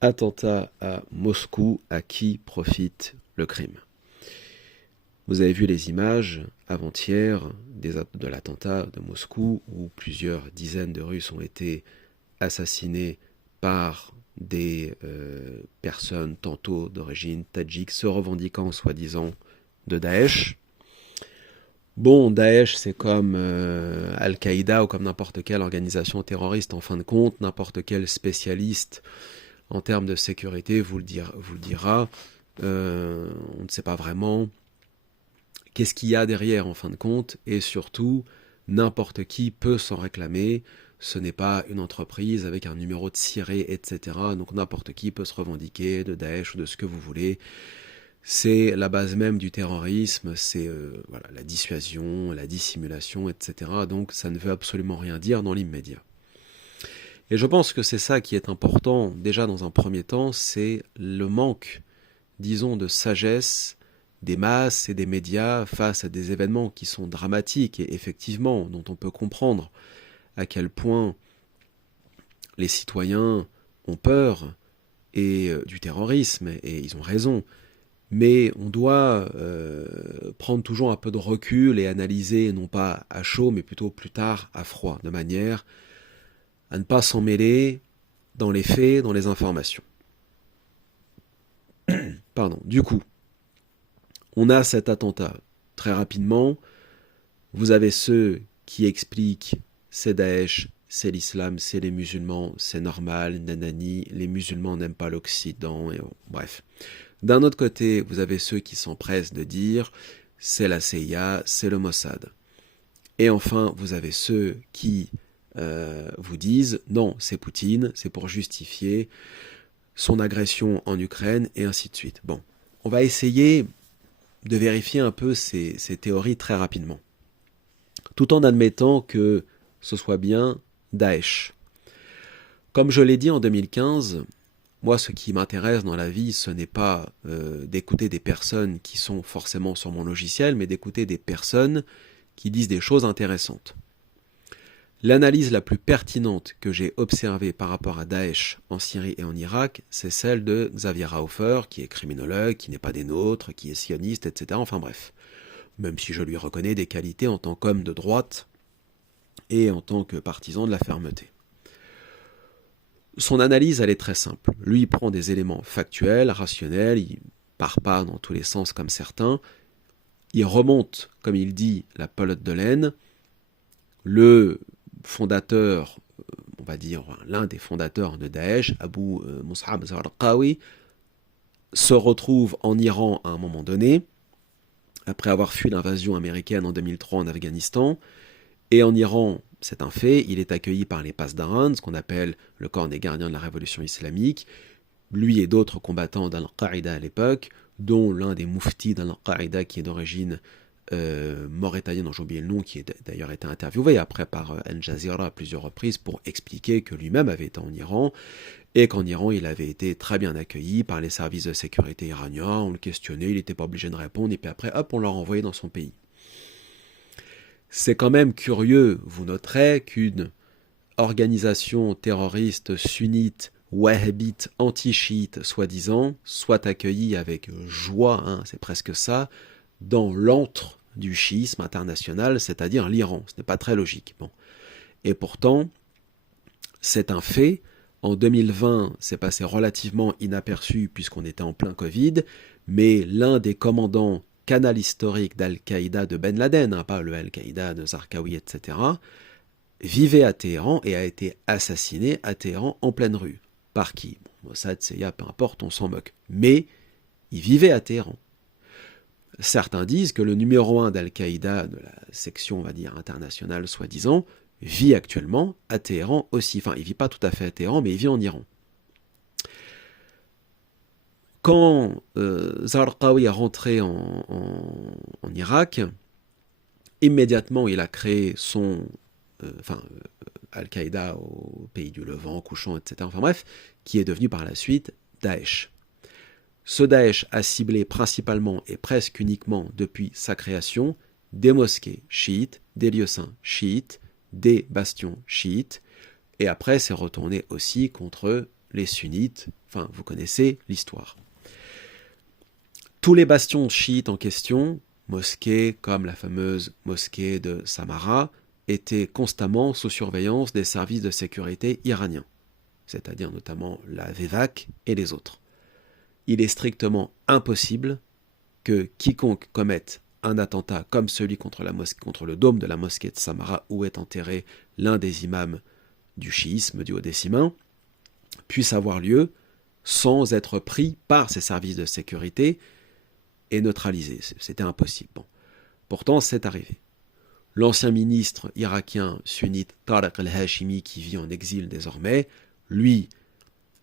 Attentat à Moscou, à qui profite le crime? Vous avez vu les images avant-hier de l'attentat de Moscou où plusieurs dizaines de Russes ont été assassinés par des personnes tantôt d'origine tadjik se revendiquant soi-disant de Daesh. Bon, Daesh, c'est comme Al-Qaïda ou comme n'importe quelle organisation terroriste. En fin de compte, n'importe quel spécialiste en termes de sécurité vous le dira. On ne sait pas vraiment qu'est-ce qu'il y a derrière en fin de compte, et surtout, n'importe qui peut s'en réclamer. Ce n'est pas une entreprise avec un numéro de ciré, etc. Donc n'importe qui peut se revendiquer de Daesh ou de ce que vous voulez. C'est la base même du terrorisme, c'est voilà, la dissuasion, la dissimulation, etc. Donc ça ne veut absolument rien dire dans l'immédiat. Et je pense que c'est ça qui est important, déjà dans un premier temps, c'est le manque, disons, de sagesse des masses et des médias face à des événements qui sont dramatiques et effectivement, dont on peut comprendre à quel point les citoyens ont peur du terrorisme, et ils ont raison. Mais on doit prendre toujours un peu de recul et analyser, non pas à chaud, mais plutôt plus tard à froid, de manière à ne pas s'en mêler dans les faits, dans les informations. Pardon. Du coup, on a cet attentat. Très rapidement, vous avez ceux qui expliquent c'est Daesh, c'est l'islam, c'est les musulmans, c'est normal, nanani, les musulmans n'aiment pas l'Occident, et bon, bref. D'un autre côté, vous avez ceux qui s'empressent de dire c'est la CIA, c'est le Mossad. Et enfin, vous avez ceux qui vous disent non, c'est Poutine, c'est pour justifier son agression en Ukraine, et ainsi de suite. Bon, on va essayer de vérifier un peu ces théories très rapidement, tout en admettant que ce soit bien Daesh. Comme je l'ai dit en 2015, moi, ce qui m'intéresse dans la vie, ce n'est pas d'écouter des personnes qui sont forcément sur mon logiciel, mais d'écouter des personnes qui disent des choses intéressantes. L'analyse la plus pertinente que j'ai observée par rapport à Daesh en Syrie et en Irak, c'est celle de Xavier Rauffer, qui est criminologue, qui n'est pas des nôtres, qui est sioniste, etc. Enfin bref, même si je lui reconnais des qualités en tant qu'homme de droite et en tant que partisan de la fermeté. Son analyse, elle est très simple. Lui, il prend des éléments factuels, rationnels, il part pas dans tous les sens comme certains. Il remonte, comme il dit, la pelote de laine. Le fondateur, on va dire l'un des fondateurs de Daesh, Abu Mus'ab al-Zarqawi, se retrouve en Iran à un moment donné, après avoir fui l'invasion américaine en 2003 en Afghanistan. Et en Iran, c'est un fait, il est accueilli par les Pasdaran, ce qu'on appelle le corps des gardiens de la révolution islamique, lui et d'autres combattants d'Al-Qaïda à l'époque, dont l'un des mouftis d'Al-Qaïda qui est d'origine mauritanienne, dont j'ai oublié le nom, qui a d'ailleurs été interviewé après par Al Jazeera à plusieurs reprises pour expliquer que lui-même avait été en Iran, et qu'en Iran il avait été très bien accueilli par les services de sécurité iraniens, on le questionnait, il n'était pas obligé de répondre, et puis après, hop, on l'a renvoyé dans son pays. C'est quand même curieux, vous noterez, qu'une organisation terroriste sunnite, wahhabite, anti-chiite, soi-disant, soit accueillie avec joie, hein, c'est presque ça, dans l'antre du chiisme international, c'est-à-dire l'Iran. Ce n'est pas très logique. Bon. Et pourtant, c'est un fait. En 2020, c'est passé relativement inaperçu puisqu'on était en plein Covid, mais l'un des commandants canal historique d'Al-Qaïda de Ben Laden, hein, pas le Al-Qaïda de Zarqawi, etc., vivait à Téhéran et a été assassiné à Téhéran en pleine rue. Par qui? Bon, Mossad, CIA, peu importe, on s'en moque. Mais il vivait à Téhéran. Certains disent que le numéro 1 d'Al-Qaïda, de la section, on va dire, internationale, soi-disant, vit actuellement à Téhéran aussi. Enfin, il ne vit pas tout à fait à Téhéran, mais il vit en Iran. Quand Zarqawi est rentré en Irak, immédiatement il a créé son Al-Qaïda au pays du Levant, couchant, etc. Enfin bref, qui est devenu par la suite Daesh. Ce Daesh a ciblé principalement et presque uniquement depuis sa création des mosquées chiites, des lieux saints chiites, des bastions chiites, et après s'est retourné aussi contre les sunnites, enfin vous connaissez l'histoire. Tous les bastions chiites en question, mosquées comme la fameuse mosquée de Samarra, étaient constamment sous surveillance des services de sécurité iraniens, c'est-à-dire notamment la VEVAC et les autres. Il est strictement impossible que quiconque commette un attentat comme celui contre le dôme de la mosquée de Samarra où est enterré l'un des imams du chiisme du Haut-Décimain puisse avoir lieu sans être pris par ces services de sécurité et neutralisé. C'était impossible. Bon. Pourtant, c'est arrivé. L'ancien ministre irakien sunnite Tariq al-Hashimi, qui vit en exil désormais, lui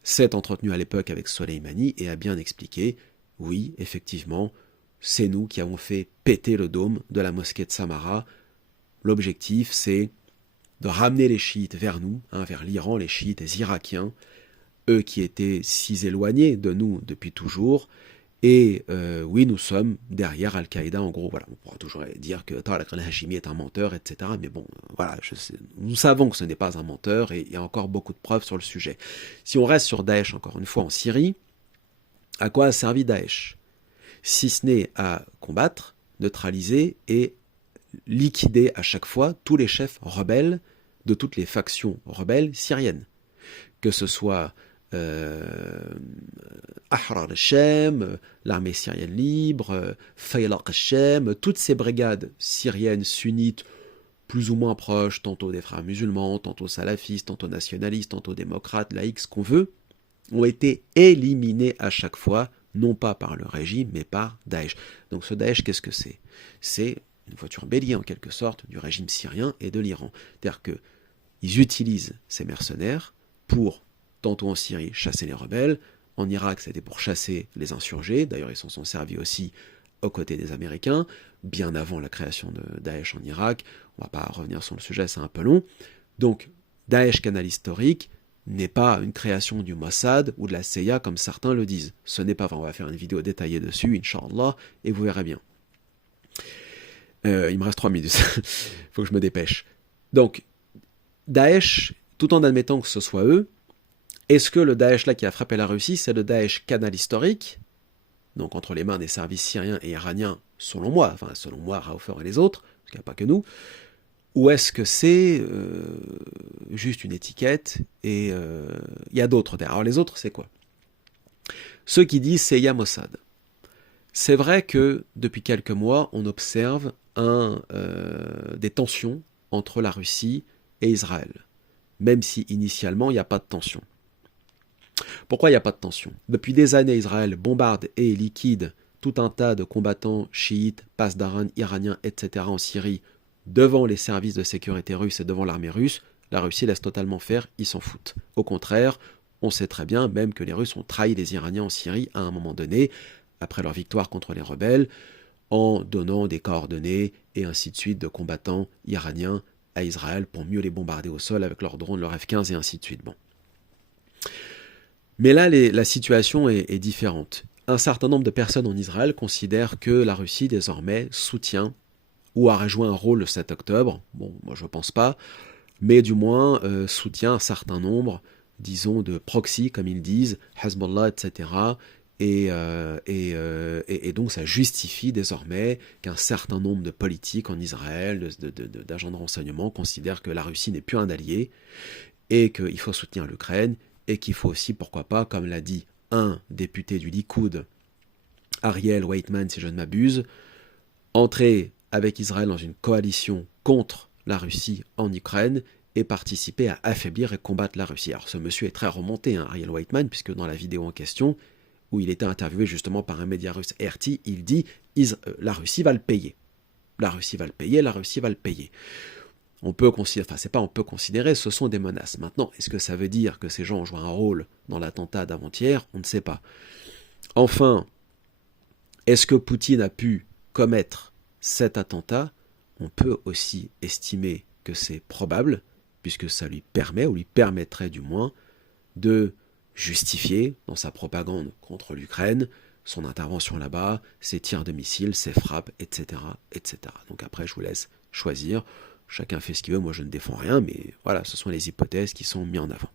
s'est entretenu à l'époque avec Soleimani et a bien expliqué, oui, effectivement, c'est nous qui avons fait péter le dôme de la mosquée de Samarra. L'objectif, c'est de ramener les chiites vers nous, vers l'Iran, les chiites irakiens, eux qui étaient si éloignés de nous depuis toujours. Et oui, nous sommes derrière Al-Qaïda, en gros. Voilà, on pourra toujours dire que Tariq al-Hashimi est un menteur, etc. Mais bon, voilà, nous savons que ce n'est pas un menteur et il y a encore beaucoup de preuves sur le sujet. Si on reste sur Daesh, encore une fois, en Syrie, à quoi a servi Daesh ? Si ce n'est à combattre, neutraliser et liquider à chaque fois tous les chefs rebelles de toutes les factions rebelles syriennes. Que ce soit Ahrar al-Shem, l'armée syrienne libre, Faylaq al-Shem, toutes ces brigades syriennes sunnites plus ou moins proches, tantôt des frères musulmans, tantôt salafistes, tantôt nationalistes, tantôt démocrates, laïcs, ce qu'on veut, ont été éliminés à chaque fois, non pas par le régime, mais par Daesh. Donc ce Daesh, qu'est-ce que c'est ? C'est une voiture bélier en quelque sorte du régime syrien et de l'Iran. C'est-à-dire qu'ils utilisent ces mercenaires pour, tantôt en Syrie, chasser les rebelles. En Irak, c'était pour chasser les insurgés. D'ailleurs, ils s'en sont servis aussi aux côtés des Américains, bien avant la création de Daesh en Irak. On ne va pas revenir sur le sujet, c'est un peu long. Donc, Daesh, canal historique, n'est pas une création du Mossad ou de la CIA comme certains le disent. Ce n'est pas vrai. On va faire une vidéo détaillée dessus, Inch'Allah, et vous verrez bien. Il me reste 3 minutes. Il faut que je me dépêche. Donc, Daesh, tout en admettant que ce soit eux, est-ce que le Daesh là qui a frappé la Russie, c'est le Daesh canal historique, donc entre les mains des services syriens et iraniens, selon moi, Raouffer et les autres, parce qu'il n'y a pas que nous, ou est-ce que c'est juste une étiquette et il y a d'autres derrière. Alors les autres, c'est quoi ? Ceux qui disent CIA Mossad. C'est vrai que depuis quelques mois, on observe des tensions entre la Russie et Israël, même si initialement il n'y a pas de tension. Pourquoi il n'y a pas de tension ? Depuis des années, Israël bombarde et liquide tout un tas de combattants chiites, pasdaran, iraniens, etc. en Syrie, devant les services de sécurité russes et devant l'armée russe. La Russie laisse totalement faire, ils s'en foutent. Au contraire, on sait très bien même que les Russes ont trahi les Iraniens en Syrie à un moment donné, après leur victoire contre les rebelles, en donnant des coordonnées et ainsi de suite de combattants iraniens à Israël pour mieux les bombarder au sol avec leurs drones, leurs F-15 et ainsi de suite. Bon. Mais là, la situation est différente. Un certain nombre de personnes en Israël considèrent que la Russie désormais soutient ou aurait joué un rôle le 7 octobre, bon, moi je ne pense pas, mais du moins soutient un certain nombre, disons, de proxys, comme ils disent, Hezbollah, etc., et donc ça justifie désormais qu'un certain nombre de politiques en Israël, d'agents de renseignement, considèrent que la Russie n'est plus un allié, et qu'il faut soutenir l'Ukraine, et qu'il faut aussi, pourquoi pas, comme l'a dit un député du Likoud, Ariel Weitman, si je ne m'abuse, entrer avec Israël dans une coalition contre la Russie en Ukraine et participer à affaiblir et combattre la Russie. Alors ce monsieur est très remonté, Ariel Weitman, puisque dans la vidéo en question, où il était interviewé justement par un média russe RT, il dit la Russie va le payer. La Russie va le payer, la Russie va le payer. On peut considérer, enfin c'est pas on peut considérer, ce sont des menaces. Maintenant, est-ce que ça veut dire que ces gens ont joué un rôle dans l'attentat d'avant-hier ? On ne sait pas. Enfin, est-ce que Poutine a pu commettre cet attentat ? On peut aussi estimer que c'est probable, puisque ça lui permet, ou lui permettrait du moins, de justifier dans sa propagande contre l'Ukraine son intervention là-bas, ses tirs de missiles, ses frappes, etc., etc. Donc après, je vous laisse choisir. Chacun fait ce qu'il veut, moi je ne défends rien, mais voilà, ce sont les hypothèses qui sont mises en avant.